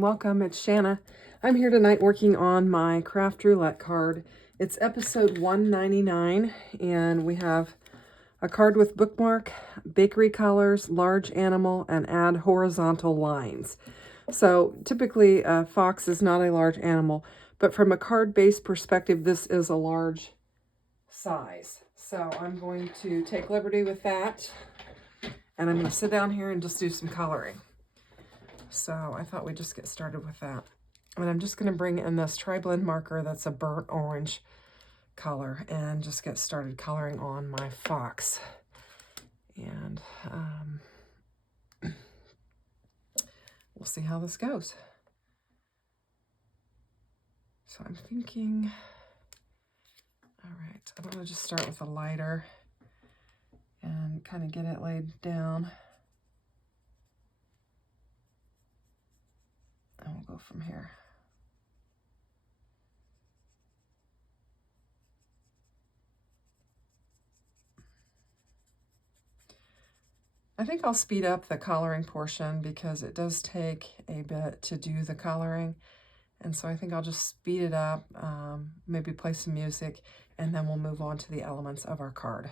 everyone, welcome. It's Shanna. I'm here tonight working on my craft roulette card. It's episode 199 and we have a card with bookmark, bakery colors, large animal, and add horizontal lines. So typically a fox is not a large animal, but from a card-based perspective, this is a large size. So I'm going to take liberty with that and I'm going to sit down here and just do some coloring. So I thought we'd just get started with that. And I'm just going to bring in this tri-blend marker that's a burnt orange color and just get started coloring on my fox. And we'll see how this goes. So I'm thinking, all right, I'm going to just start with a lighter and kind of get it laid down. And we'll go from here. I think I'll speed up the coloring portion because it does take a bit to do the coloring. And so I think I'll just speed it up, maybe play some music, and then we'll move on to the elements of our card.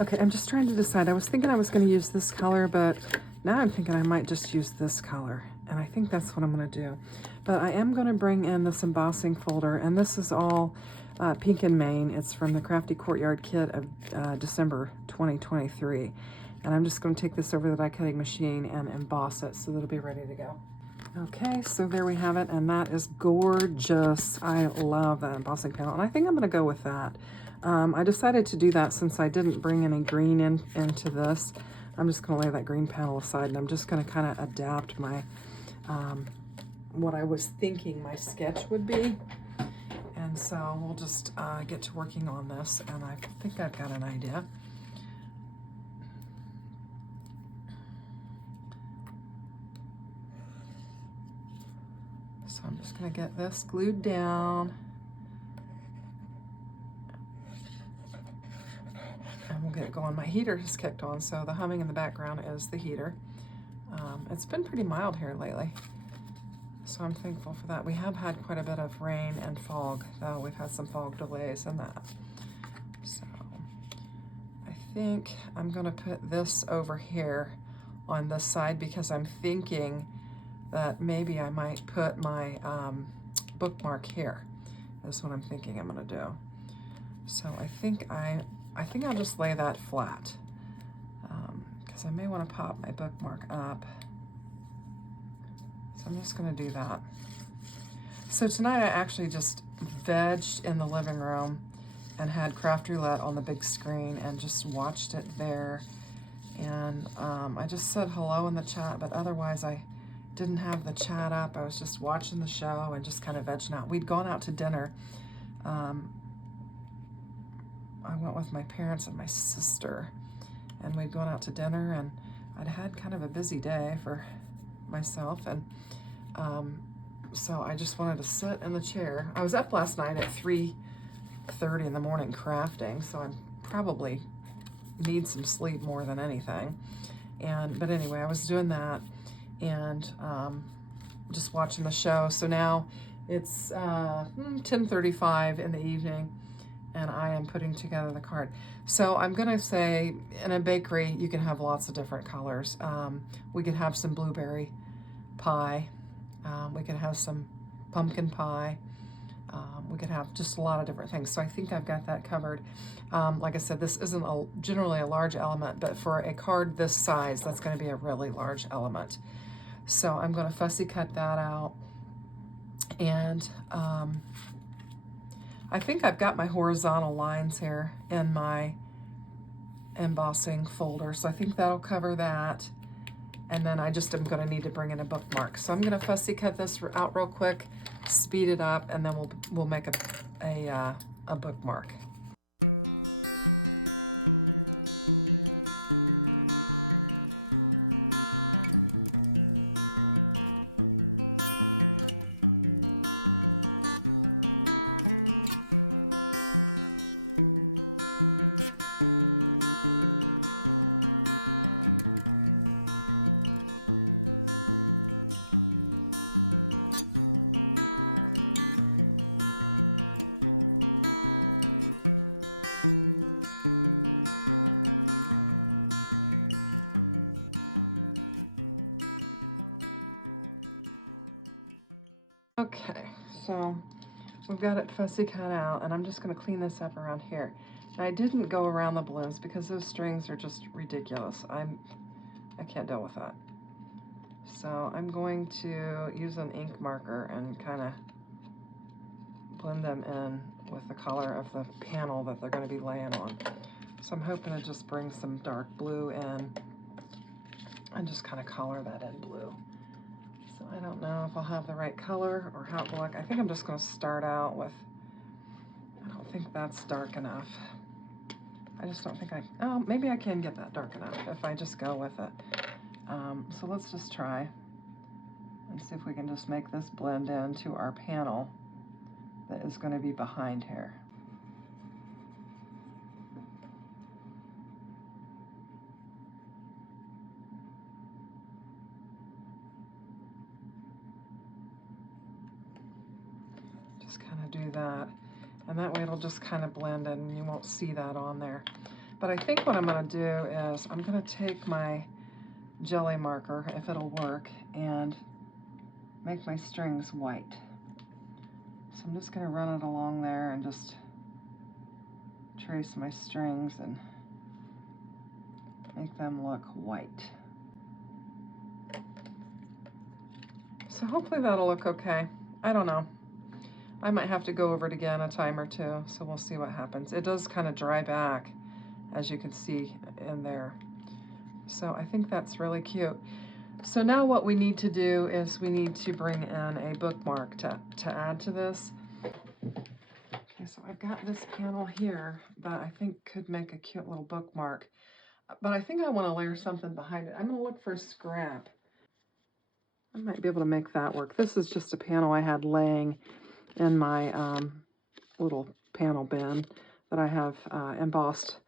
Okay, I'm just trying to decide. I was thinking I was going to use this color, but now I'm thinking I might just use this color. And I think that's what I'm going to do. But I am going to bring in this embossing folder, and this is all pink and Maine. It's from the Crafty Courtyard kit of December 2023. And I'm just going to take this over the die cutting machine and emboss it so that it'll be ready to go. Okay, so there we have it, and that is gorgeous. I love that embossing panel, and I think I'm going to go with that. I decided to do that since I didn't bring any green into this. I'm just going to lay that green panel aside, and I'm just going to kind of adapt my, what I was thinking my sketch would be. And so we'll just get to working on this, and I think I've got an idea. So I'm just going to get this glued down. And we'll get it going. My heater has kicked on, so the humming in the background is the heater. It's been pretty mild here lately, so I'm thankful for that. We have had quite a bit of rain and fog, though. We've had some fog delays and that. So I think I'm going to put this over here on this side because I'm thinking that maybe I might put my bookmark here. That's what I'm thinking I'm going to do. So I think I'll just lay that flat because I may want to pop my bookmark up. So I'm just going to do that. So tonight I actually just vegged in the living room and had Craft Roulette on the big screen and just watched it there. And I just said hello in the chat, but otherwise I didn't have the chat up. I was just watching the show and just kind of vegging out. We'd gone out to dinner. I went with my parents and my sister, and we'd gone out to dinner, and I'd had kind of a busy day for myself, and so I just wanted to sit in the chair. I was up last night at 3:30 in the morning crafting, so I probably need some sleep more than anything. But anyway, I was doing that and just watching the show. So now it's 10:35 in the evening, and I am putting together the card. So I'm gonna say in a bakery you can have lots of different colors. We could have some blueberry pie. We could have some pumpkin pie. We could have just a lot of different things. So I think I've got that covered. Like I said, this isn't generally a large element, but for a card this size, that's going to be a really large element. So I'm going to fussy cut that out. And I think I've got my horizontal lines here in my embossing folder. So I think that'll cover that. And then I just am going to need to bring in a bookmark. So I'm going to fussy cut this out real quick, speed it up, and then we'll make a bookmark. Okay, so we've got it fussy cut out, and I'm just going to clean this up around here. And I didn't go around the balloons because those strings are just ridiculous. I can't deal with that. So I'm going to use an ink marker and kind of blend them in with the color of the panel that they're going to be laying on. So I'm hoping to just bring some dark blue in and just kind of color that in blue. So I don't know if I'll have the right color or how it will look. I think I'm just going to start out with, I don't think that's dark enough. I just don't think oh, maybe I can get that dark enough if I just go with it. So let's just try and see if we can just make this blend into our panel that is going to be behind here. Just kind of do that, and that way it'll just kind of blend in and you won't see that on there. But I think what I'm going to do is I'm going to take my jelly marker, if it'll work, and make my strings white. So I'm just going to run it along there and just trace my strings and make them look white. So hopefully that'll look okay. I don't know. I might have to go over it again a time or two, so we'll see what happens. It does kind of dry back, as you can see in there. So I think that's really cute. So now what we need to do is we need to bring in a bookmark to add to this. Okay, so I've got this panel here that I think could make a cute little bookmark, but I think I want to layer something behind it. I'm going to look for a scrap. I might be able to make that work. This is just a panel I had laying in my little panel bin that I have embossed.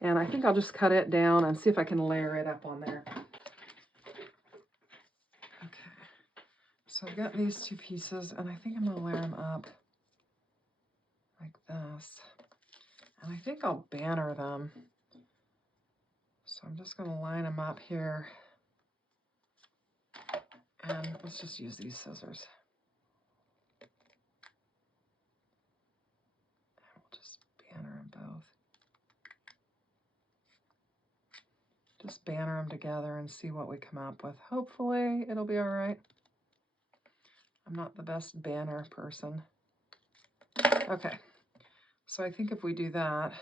And I think I'll just cut it down and see if I can layer it up on there. Okay, so I've got these two pieces, and I think I'm going to layer them up like this. And I think I'll banner them. So I'm just going to line them up here. And let's just use these scissors. And we'll just banner them both. Just banner them together and see what we come up with. Hopefully it'll be all right. I'm not the best banner person. Okay, so I think if we do that,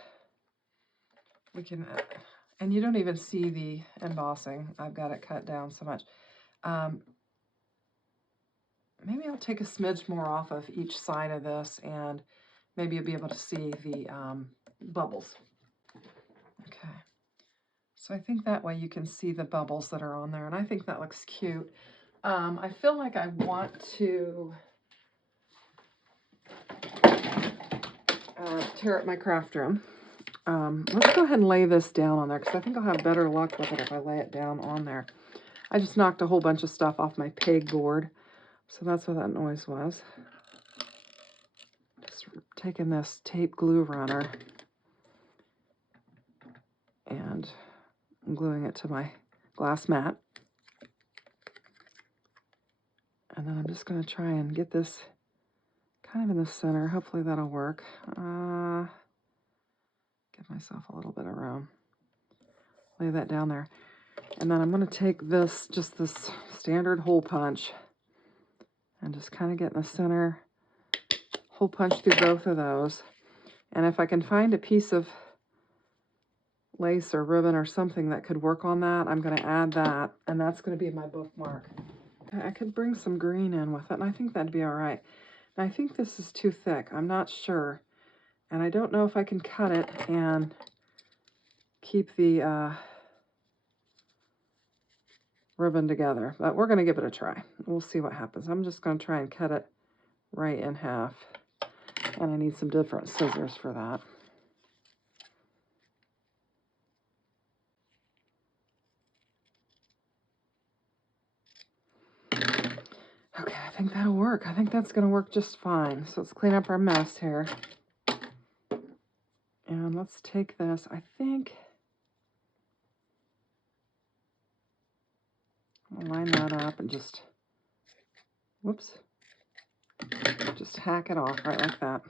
we can, and you don't even see the embossing. I've got it cut down so much. Maybe I'll take a smidge more off of each side of this, and maybe you'll be able to see the bubbles. Okay, so I think that way you can see the bubbles that are on there, and I think that looks cute. I feel like I want to tear up my craft room. Let's go ahead and lay this down on there, because I think I'll have better luck with it if I lay it down on there. I just knocked a whole bunch of stuff off my peg board, so that's what that noise was. Just taking this tape glue runner and I'm gluing it to my glass mat. And then I'm just going to try and get this kind of in the center. Hopefully that'll work. Give myself a little bit of room. Lay that down there. And then I'm going to take this, just this standard hole punch, and just kind of get in the center, hole punch through both of those. And if I can find a piece of lace or ribbon or something that could work on that, I'm going to add that, and that's going to be my bookmark. I could bring some green in with it, and I think that'd be all right. And I think this is too thick. I'm not sure. And I don't know if I can cut it and keep the ribbon together, but we're going to give it a try. We'll see what happens. I'm just going to try and cut it right in half, and I need some different scissors for that. Okay, I think that'll work. I think that's going to work just fine. So let's clean up our mess here. And let's take this, I think, I'll line that up and just, whoops, just hack it off right like that.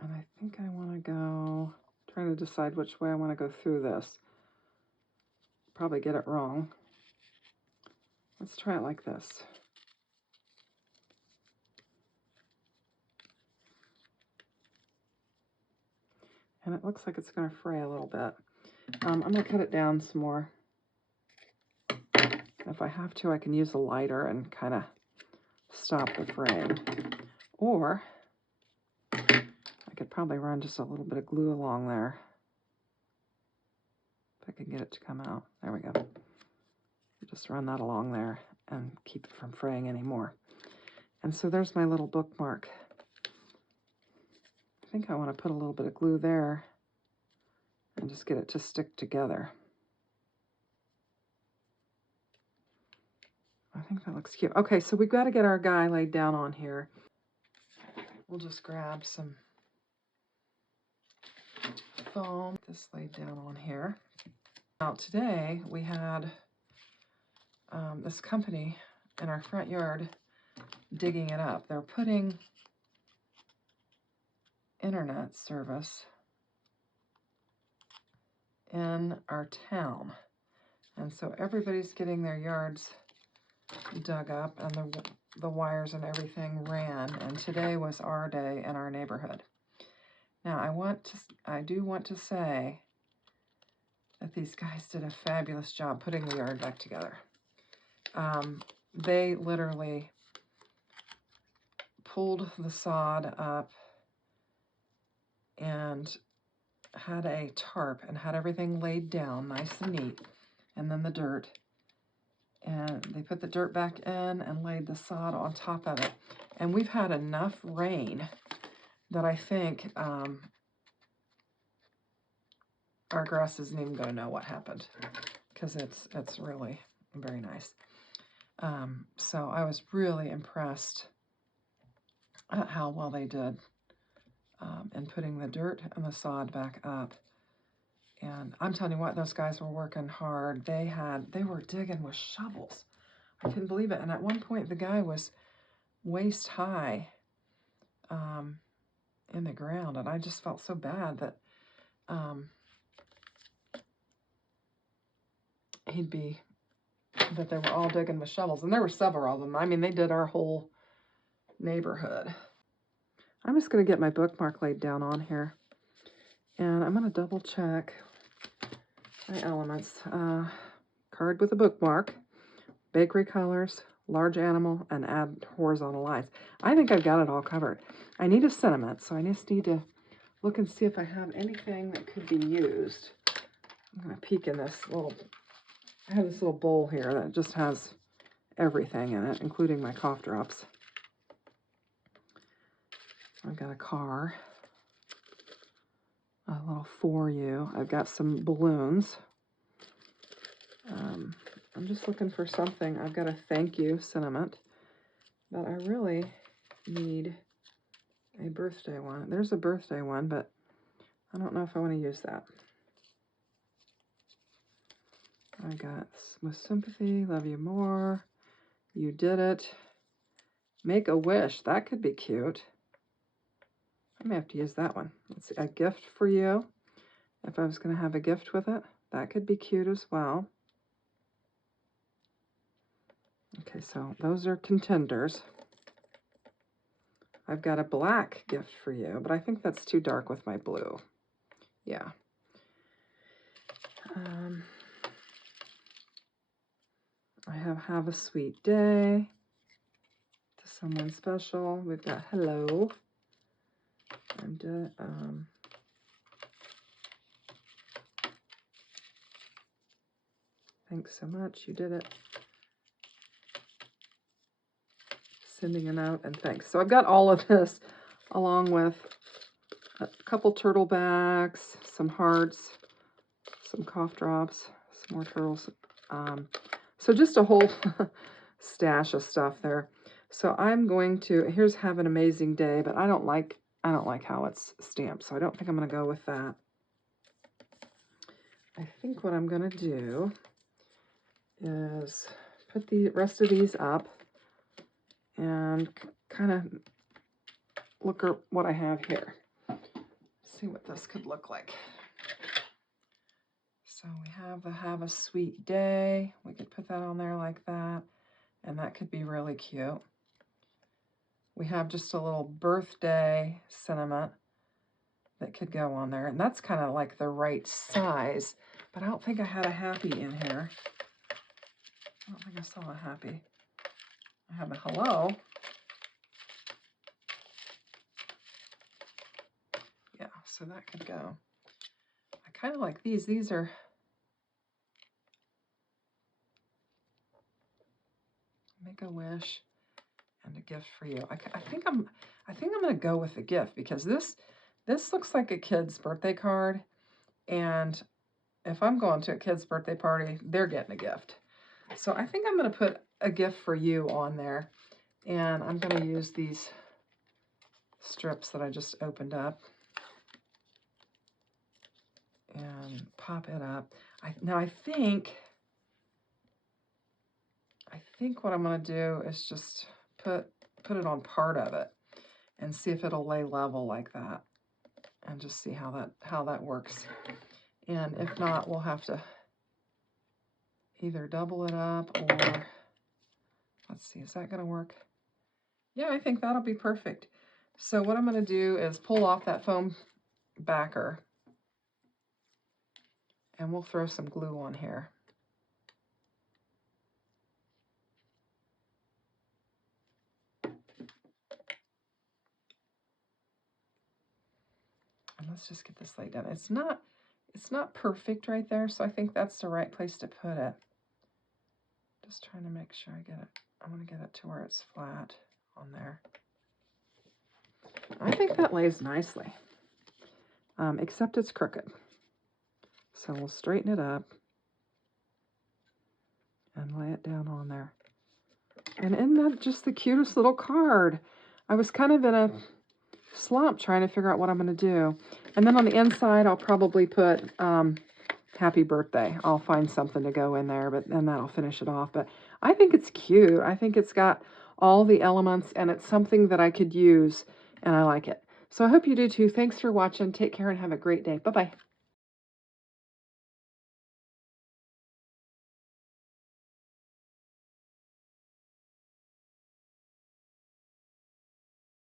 And I think I want to go, trying to decide which way I want to go through this. Probably get it wrong. Let's try it like this. And it looks like it's going to fray a little bit. I'm going to cut it down some more. If I have to, I can use a lighter and kind of stop the fraying. Or I could probably run just a little bit of glue along there. If I can get it to come out. There we go. Just run that along there and keep it from fraying anymore. And so there's my little bookmark. I think I want to put a little bit of glue there and just get it to stick together. I think that looks cute. Okay, so we've got to get our guy laid down on here. We'll just grab some foam. This laid down on here. Now today we had this company in our front yard digging it up. They're putting internet service in our town. And so everybody's getting their yards dug up and the wires and everything ran. And today was our day in our neighborhood. Now I do want to say that these guys did a fabulous job putting the yard back together. They literally pulled the sod up and had a tarp and had everything laid down nice and neat, and then the dirt. And they put the dirt back in and laid the sod on top of it. And we've had enough rain that I think our grass isn't even going to know what happened, because it's really very nice. So I was really impressed at how well they did in putting the dirt and the sod back up. And I'm telling you what, those guys were working hard. They were digging with shovels. I couldn't believe it. And at one point, the guy was waist high in the ground, and I just felt so bad that that they were all digging with shovels. And there were several of them. I mean, they did our whole neighborhood. I'm just going to get my bookmark laid down on here. And I'm going to double check my elements. Card with a bookmark, bakery colors, large animal, and add horizontal lines. I think I've got it all covered. I need a sentiment, so I just need to look and see if I have anything that could be used. I'm going to peek in this little, I have this little bowl here that just has everything in it, including my cough drops. I've got a car, a little for you. I've got some balloons, I'm just looking for something. I've got a thank you sentiment, but I really need a birthday one. There's a birthday one, but I don't know if I want to use that. I got with sympathy, love you more. You did it. Make a wish. That could be cute. I may have to use that one. It's a gift for you. If I was going to have a gift with it, that could be cute as well. Okay, so those are contenders. I've got a black gift for you, but I think that's too dark with my blue. Yeah. I have a sweet day to someone special. We've got hello. And thanks so much. You did it. Sending a note and thanks. So I've got all of this along with a couple turtle backs, some hearts, some cough drops, some more turtles. So just a whole stash of stuff there. So I'm going to, here's have an amazing day, but I don't like how it's stamped, so I don't think I'm going to go with that. I think what I'm going to do is put the rest of these up and kind of look at what I have here. See what this could look like. So we have a sweet day. We could put that on there like that, and that could be really cute. We have just a little birthday sentiment that could go on there, and that's kind of like the right size, but I don't think I had a happy in here. I don't think I saw a happy. I have a hello. Yeah, so that could go. I kind of like these. These are make a wish and a gift for you. I think I'm going to go with the gift because this looks like a kid's birthday card, and if I'm going to a kid's birthday party, they're getting a gift. So I think I'm going to put a gift for you on there, and I'm going to use these strips that I just opened up and pop it up. I think what I'm going to do is just put it on part of it and see if it'll lay level like that, and just see how that works. And if not, we'll have to either double it up or let's see, is that going to work? Yeah, I think that'll be perfect. So what I'm going to do is pull off that foam backer, and we'll throw some glue on here. And let's just get this laid down. It's not perfect right there, so I think that's the right place to put it. Just trying to make sure I get it. I want to get it to where it's flat on there. I think that lays nicely, except it's crooked. So we'll straighten it up and lay it down on there. And isn't that just the cutest little card? I was kind of in a slump trying to figure out what I'm going to do. And then on the inside, I'll probably put happy birthday. I'll find something to go in there, but then that'll finish it off. But I think it's cute. I think it's got all the elements, and it's something that I could use, and I like it. So I hope you do too. Thanks for watching. Take care and have a great day. Bye-bye.